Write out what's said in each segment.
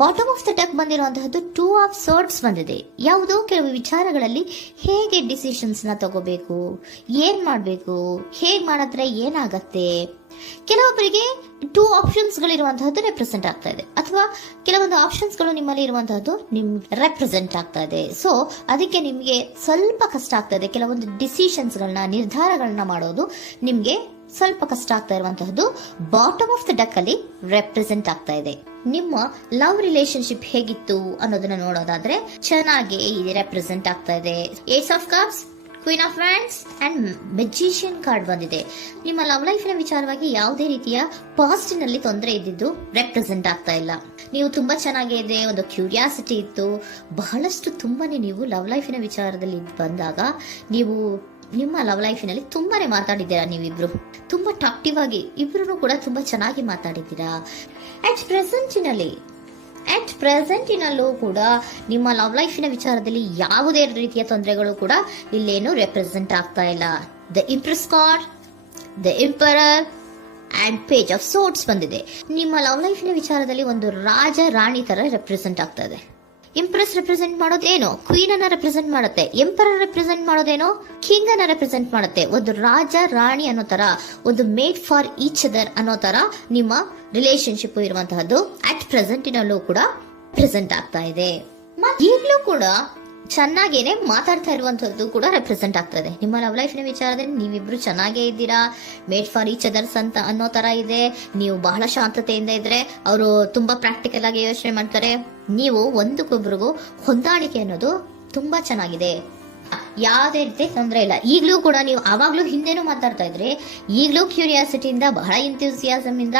Bottom of the deck ಬಂದಿರುವಂತಹದ್ದು 2 of swords ಬಂದಿದೆ. ಯಾವುದೋ ಕೆಲವು ವಿಚಾರಗಳಲ್ಲಿ ಹೇಗೆ ಡಿಸಿಷನ್ಸ್ ನ ತಗೋಬೇಕು, ಏನ್ ಮಾಡ್ಬೇಕು, ಹೇಗ್ ಮಾಡಿದ್ರೆ ಏನಾಗತ್ತೆ. ಕೆಲವೊಬ್ಬರಿಗೆ 2 ಆಪ್ಷನ್ಸ್ ಗಳಿರುವಂತಹದ್ದು ರೆಪ್ರೆಸೆಂಟ್ ಆಗ್ತಾ ಇದೆ, ಅಥವಾ ಕೆಲವೊಂದು ಆಪ್ಷನ್ಸ್ ಗಳು ನಿಮ್ಮಲ್ಲಿ ಇರುವಂತಹದ್ದು ರೆಪ್ರೆಸೆಂಟ್ ಆಗ್ತಾ ಇದೆ. ಸೊ ಅದಕ್ಕೆ ನಿಮ್ಗೆ ಸ್ವಲ್ಪ ಕಷ್ಟ ಆಗ್ತಾ ಇದೆ. ಕೆಲವೊಂದು ಡಿಸಿಷನ್ಸ್ ಗಳನ್ನ, ನಿರ್ಧಾರಗಳನ್ನ ಮಾಡೋದು ನಿಮ್ಗೆ ಸ್ವಲ್ಪ ಕಷ್ಟ ಆಗ್ತಾ ಇರುವಂತಹದ್ದು ಬಾಟಮ್ ಆಫ್ ದ ಡೆಕ್ ಅಲ್ಲಿ ರೆಪ್ರೆಸೆಂಟ್ ಆಗ್ತಾ ಇದೆ. ನಿಮ್ಮ ಲವ್ ರಿಲೇಶನ್ಶಿಪ್ ಹೇಗಿತ್ತು ಅನ್ನೋದನ್ನ ನೋಡೋದಾದ್ರೆ ಚೆನ್ನಾಗಿ ರೆಪ್ರೆಸೆಂಟ್ ಆಗ್ತಾ ಇದೆ. Ace of cups, queen of wands and magician card ಬಂದಿದೆ. ನಿಮ್ಮ ಲವ್ ಲೈಫ್ ನ ವಿಚಾರವಾಗಿ ಯಾವುದೇ ರೀತಿಯ ಪಾಸ್ಟ್ ನಲ್ಲಿ ತೊಂದರೆ ಇದ್ದಿದ್ದು ರೆಪ್ರೆಸೆಂಟ್ ಆಗ್ತಾ ಇಲ್ಲ. ನೀವು ತುಂಬಾ ಚೆನ್ನಾಗಿದೆ, ಒಂದು ಕ್ಯೂರಿಯಾಸಿಟಿ ಇತ್ತು, ಬಹಳಷ್ಟು ತುಂಬಾನೇ ನೀವು ಲವ್ ಲೈಫಿನ ವಿಚಾರದಲ್ಲಿ ಬಂದಾಗ ನೀವು ನಿಮ್ಮ ಲವ್ ಲೈಫಿನಲ್ಲಿ ತುಂಬಾನೇ ಮಾತಾಡಿದ್ದೀರಾ. ನೀವಿಬ್ರು ತುಂಬಾ ಟಾಕ್ಟಿವ್ ಆಗಿ ಇಬ್ರು ಕೂಡ ತುಂಬಾ ಚೆನ್ನಾಗಿ ಮಾತಾಡಿದ್ದೀರಾ. ಅಟ್ ಪ್ರೆಸೆಂಟಿನಲ್ಲೂ ಕೂಡ ನಿಮ್ಮ ಲವ್ ಲೈಫಿನ ವಿಚಾರದಲ್ಲಿ ಯಾವುದೇ ರೀತಿಯ ತೊಂದರೆಗಳು ಕೂಡ ಇಲ್ಲೇನು ರೆಪ್ರೆಸೆಂಟ್ ಆಗ್ತಾ ಇಲ್ಲ. The empress card, the emperor and page of swords ಬಂದಿದೆ. ನಿಮ್ಮ ಲವ್ ಲೈಫಿನ ವಿಚಾರದಲ್ಲಿ ಒಂದು ರಾಜ ರಾಣಿ ತರ ರೆಪ್ರೆಸೆಂಟ್ ಆಗ್ತಾ ಇದೆ. ಇಂಪ್ರೆಸ್ ರೆಪ್ರೆಸೆಂಟ್ ಮಾಡೋದೇನೋ ಕ್ವೀನ್ ಅನ್ನ ರೆಪ್ರೆಸೆಂಟ್ ಮಾಡುತ್ತೆ, ಎಂಪರರ್ ರೆಪ್ರೆಸೆಂಟ್ ಮಾಡೋದೇನೋ ಕಿಂಗ್ ಅನ್ನ ರೆಪ್ರೆಸೆಂಟ್ ಮಾಡುತ್ತೆ. ಒಂದು ರಾಜ ರಾಣಿ ಅನ್ನೋ ತರ, ಒಂದು ಮೇಡ್ ಫಾರ್ ಈಚ್ ಅದರ್ ಅನ್ನೋ ತರ ನಿಮ್ಮ ರಿಲೇಶನ್ಶಿಪ್ ಇರುವಂತಹದ್ದು ಅಟ್ ಪ್ರೆಸೆಂಟಿನಲ್ಲೂ ಕೂಡ ಪ್ರೆಸೆಂಟ್ ಆಗ್ತಾ ಇದೆ. ಈಗಲೂ ಕೂಡ ಚೆನ್ನಾಗೇನೆ ಮಾತಾಡ್ತಾ ಇರುವಂತದ್ದು ಕೂಡ ರೆಪ್ರೆಸೆಂಟ್ ಆಗ್ತಾ ಇದೆ. ನಿಮ್ಮ ಲವ್ ಲೈಫಿನ ವಿಚಾರದಲ್ಲಿ ನೀವಿಬ್ರು ಚೆನ್ನಾಗೇ ಇದ್ದೀರಾ, ಮೇಡ್ ಫಾರ್ ಈಚ್ ಅದರ್ಸ್ ಅಂತ ಅನ್ನೋ ತರ ಇದೆ. ನೀವು ಬಹಳ ಶಾಂತತೆಯಿಂದ ಇದ್ರೆ ಅವರು ತುಂಬಾ ಪ್ರಾಕ್ಟಿಕಲ್ ಆಗಿ ಯೋಚನೆ ಮಾಡ್ತಾರೆ. ನೀವು ಒಂದಕ್ಕೊಬ್ರಿಗೂ ಹೊಂದಾಣಿಕೆ ಅನ್ನೋದು ತುಂಬಾ ಚೆನ್ನಾಗಿದೆ, ಯಾವುದೇ ರೀತಿ ತೊಂದರೆ ಇಲ್ಲ. ಈಗಲೂ ಕೂಡ ನೀವು ಆವಾಗ್ಲೂ ಹಿಂದೆನೂ ಮಾತಾಡ್ತಾ ಇದ್ರಿ, ಈಗಲೂ ಕ್ಯೂರಿಯಾಸಿಟಿಯಿಂದ, ಬಹಳ ಇಂಥ್ಯೂಸಿಯಾಸಮ್ ಇಂದ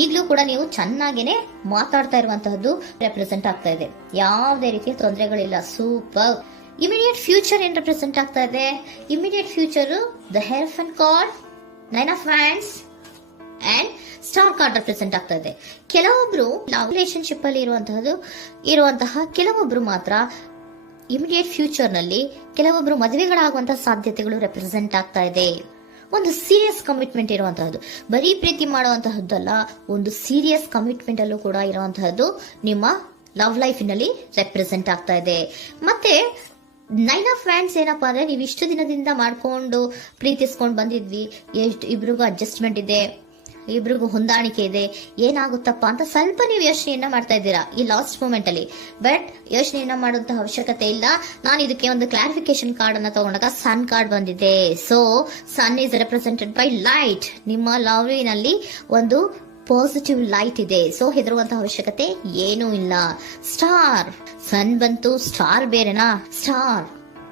ಈಗಲೂ ಕೂಡ ನೀವು ಚೆನ್ನಾಗೇನೆ ಮಾತಾಡ್ತಾ ಇರುವಂತಹದ್ದು ರೆಪ್ರೆಸೆಂಟ್ ಆಗ್ತಾ ಇದೆ. ಯಾವುದೇ ರೀತಿಯ ತೊಂದರೆಗಳಿಲ್ಲ, ಸೂಪರ್. ಇಮಿಡಿಯೇಟ್ ಫ್ಯೂಚರ್ ಏನ್ ರೆಪ್ರೆಸೆಂಟ್ ಆಗ್ತಾ ಇದೆ? Immediate future the hierophant card, 9 of wands and star card represent ಆಗ್ತಾ ಇದೆ. ಕೆಲವೊಬ್ರು ಲವ್ ರಿಲೇಶನ್ಶಿಪ್ ಅಲ್ಲಿ ಇರುವಂತಹ ಕೆಲವೊಬ್ರು ಮಾತ್ರ ಇಮಿಡಿಯೇಟ್ ಫ್ಯೂಚರ್ ನಲ್ಲಿ ಕೆಲವೊಬ್ರು ಮದುವೆಗಳಾಗುವಂತಹ ಸಾಧ್ಯತೆಗಳು ರೆಪ್ರೆಸೆಂಟ್ ಆಗ್ತಾ ಇದೆ. ಒಂದು ಸೀರಿಯಸ್ ಕಮಿಟ್ಮೆಂಟ್ ಇರುವಂತಹದ್ದು, ಬರೀ ಪ್ರೀತಿ ಮಾಡುವಂತಹದ್ದಲ್ಲ, ಒಂದು ಸೀರಿಯಸ್ ಕಮಿಟ್ಮೆಂಟ್ ಅಲ್ಲೂ ಕೂಡ ಇರುವಂತಹದ್ದು ನಿಮ್ಮ ಲವ್ ಲೈಫಿನಲ್ಲಿ ರೆಪ್ರೆಸೆಂಟ್ ಆಗ್ತಾ ಇದೆ. ಮತ್ತೆ 9 ಆಫ್ ವ್ಯಾಂಡ್ಸ್ ಏನಪ್ಪಾ ಅಂದ್ರೆ, ನೀವು ಇಷ್ಟು ದಿನದಿಂದ ಮಾಡ್ಕೊಂಡು ಪ್ರೀತಿಸ್ಕೊಂಡು ಬಂದಿದ್ವಿ, ಇಬ್ರಿಗೂ ಅಡ್ಜಸ್ಟ್ಮೆಂಟ್ ಇದೆ, ಇಬ್ರಿಗೂ ಹೊಂದಾಣಿಕೆ ಇದೆ, ಏನಾಗುತ್ತಪ್ಪ ಅಂತ ಸ್ವಲ್ಪ ನೀವು ಯೋಚನೆಯನ್ನ ಮಾಡ್ತಾ ಇದ್ದೀರಾ ಈ ಲಾಸ್ಟ್ ಮೂಮೆಂಟ್ ಅಲ್ಲಿ. ಬಟ್ ಯೋಚನೆಯನ್ನ ಮಾಡುವಂತಹ ಅವಶ್ಯಕತೆ ಇಲ್ಲ. ನಾನು ಇದಕ್ಕೆ ಒಂದು ಕ್ಲಾರಿಫಿಕೇಶನ್ ಕಾರ್ಡ್ ಅನ್ನ ತಗೊಂಡಾಗ ಸನ್ ಕಾರ್ಡ್ ಬಂದಿದೆ. So sun is represented by light. ನಿಮ್ಮ ಲವ್ನಲ್ಲಿ ಒಂದು ಪಾಸಿಟಿವ್ ಲೈಟ್ ಇದೆ. ಸೊ ಹೆದರುವಂತಹ ಅವಶ್ಯಕತೆ ಏನೂ ಇಲ್ಲ. ಸ್ಟಾರ್, ಸನ್ ಬಂತು, ಸ್ಟಾರ್ ಬೇರೆನಾ? ಸ್ಟಾರ್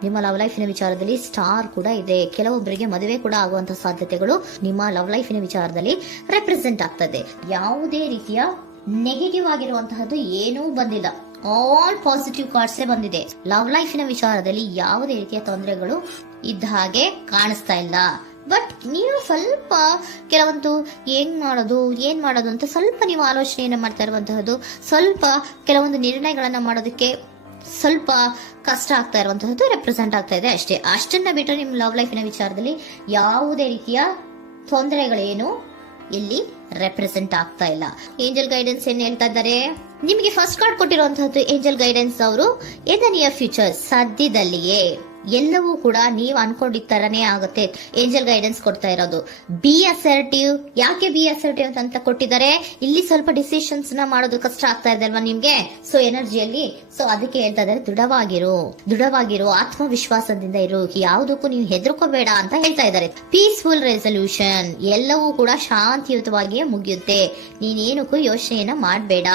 ನಿಮ್ಮ ಲವ್ ಲೈಫಿನ ವಿಚಾರದಲ್ಲಿ ಸ್ಟಾರ್ ಕೂಡ ಇದೆ. ಕೆಲವೊಬ್ಬರಿಗೆ ಮದುವೆ ಕೂಡ ಆಗುವಂತಹ ಸಾಧ್ಯತೆಗಳು ನಿಮ್ಮ ಲವ್ ಲೈಫಿನ ವಿಚಾರದಲ್ಲಿ ರೆಪ್ರೆಸೆಂಟ್ ಆಗ್ತದೆ. ಯಾವುದೇ ರೀತಿಯ ನೆಗೆಟಿವ್ ಆಗಿರುವಂತಹದ್ದು ಏನೂ ಬಂದಿಲ್ಲ, ಆಲ್ ಪಾಸಿಟಿವ್ ಕಾರ್ಡ್ಸೇ ಬಂದಿದೆ. ಲವ್ ಲೈಫಿನ ವಿಚಾರದಲ್ಲಿ ಯಾವುದೇ ರೀತಿಯ ತೊಂದರೆಗಳು ಇದ್ದ ಹಾಗೆ ಕಾಣಿಸ್ತಾ ಇಲ್ಲ. ಬಟ್ ನೀವು ಸ್ವಲ್ಪ ಕೆಲವೊಂದು ಏನ್ ಮಾಡೋದು ಅಂತ ಸ್ವಲ್ಪ ನೀವು ಆಲೋಚನೆಯನ್ನ ಮಾಡ್ತಾ ಇರುವಂತಹದ್ದು, ಸ್ವಲ್ಪ ಕೆಲವೊಂದು ನಿರ್ಣಯಗಳನ್ನ ಮಾಡೋದಕ್ಕೆ ಸ್ವಲ್ಪ ಕಷ್ಟ ಆಗ್ತಾ ಇರುವಂತಹದ್ದು ರೆಪ್ರೆಸೆಂಟ್ ಆಗ್ತಾ ಇದೆ ಅಷ್ಟೇ. ಅಷ್ಟನ್ನ ಬಿಟ್ಟರೆ ನಿಮ್ಮ ಲವ್ ಲೈಫಿನ ವಿಚಾರದಲ್ಲಿ ಯಾವುದೇ ರೀತಿಯ ತೊಂದರೆಗಳೇನು ಇಲ್ಲಿ ರೆಪ್ರೆಸೆಂಟ್ ಆಗ್ತಾ ಇಲ್ಲ. ಏಂಜಲ್ ಗೈಡೆನ್ಸ್ ಏನ್ ಹೇಳ್ತಾ ಇದ್ದಾರೆ? ನಿಮಗೆ ಫಸ್ಟ್ ಕಾರ್ಡ್ ಕೊಟ್ಟಿರುವಂತಹದ್ದು ಏಂಜಲ್ ಗೈಡೆನ್ಸ್ ಅವರು ಇನ್ ದ ನಿಯರ್ ಫ್ಯೂಚರ್, ಸದ್ಯದಲ್ಲಿಯೇ ಎಲ್ಲವೂ ಕೂಡ ನೀವು ಅನ್ಕೊಂಡಿದ್ದ ತರನೇ ಆಗುತ್ತೆ. ಏಂಜಲ್ ಗೈಡೆನ್ಸ್ ಕೊಡ್ತಾ ಇರೋದು ಬಿ ಅಸರ್ಟಿವ್. ಯಾಕೆ ಬಿ ಅಸರ್ಟಿವ್ ಅಂತ ಕೊಟ್ಟಿದ್ದಾರೆ? ಇಲ್ಲಿ ಸ್ವಲ್ಪ ಡಿಸಿಷನ್ಸ್ ನ ಮಾಡೋದು ಕಷ್ಟ ಆಗ್ತಾ ಇದೆ ಅಲ್ವಾ ನಿಮ್ಗೆ, ಸೊ ಎನರ್ಜಿಯಲ್ಲಿ. ಸೊ ಅದಕ್ಕೆ ಹೇಳ್ತಾ ಇದ್ದಾರೆ ದೃಢವಾಗಿರು, ಆತ್ಮವಿಶ್ವಾಸದಿಂದ ಇರು, ಯಾವುದಕ್ಕೂ ನೀವು ಹೆದರ್ಕೋಬೇಡ ಅಂತ ಹೇಳ್ತಾ ಇದ್ದಾರೆ. ಪೀಸ್ಫುಲ್ ರೆಸಲ್ಯೂಷನ್, ಎಲ್ಲವೂ ಕೂಡ ಶಾಂತಿಯುತವಾಗಿಯೇ ಮುಗಿಯುತ್ತೆ, ನೀನೇನಕ್ಕೂ ಯೋಚನೆಯನ್ನ ಮಾಡಬೇಡ.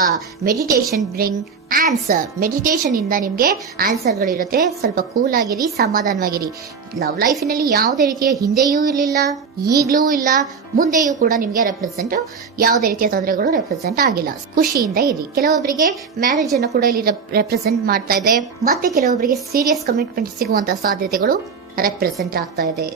ಮೆಡಿಟೇಷನ್ ಬ್ರಿಂಗ್ ಆನ್ಸರ್, ಮೆಡಿಟೇಷನ್ ಇಂದ ನಿಮ್ಗೆ ಆನ್ಸರ್ ಗಳಿರುತ್ತೆ. ಸ್ವಲ್ಪ ಕೂಲ್ ಆಗಿರಿ, ಸಮಾಧಾನವಾಗಿರಿ. ಲವ್ ಲೈಫಿನಲ್ಲಿ ಯಾವುದೇ ರೀತಿಯ ಹಿಂದೆಯೂ ಇರಲಿಲ್ಲ, ಈಗ್ಲೂ ಇಲ್ಲ, ಮುಂದೆಯೂ ಕೂಡ ನಿಮ್ಗೆ ಯಾವುದೇ ರೀತಿಯ ತೊಂದರೆಗಳು ರೆಪ್ರೆಸೆಂಟ್ ಆಗಿಲ್ಲ. ಖುಷಿಯಿಂದ ಇರಿ. ಕೆಲವೊಬ್ಬರಿಗೆ ಮ್ಯಾರೇಜ್ ಅನ್ನು ಕೂಡ ಇಲ್ಲಿ ರೆಪ್ರೆಸೆಂಟ್ ಮಾಡ್ತಾ ಇದೆ. ಮತ್ತೆ ಕೆಲವೊಬ್ಬರಿಗೆ ಸೀರಿಯಸ್ ಕಮಿಟ್ಮೆಂಟ್ ಸಿಗುವಂತಹ ಸಾಧ್ಯತೆಗಳು ರೆಪ್ರೆಸೆಂಟ್ ಆಗ್ತಾ ಇದೆ.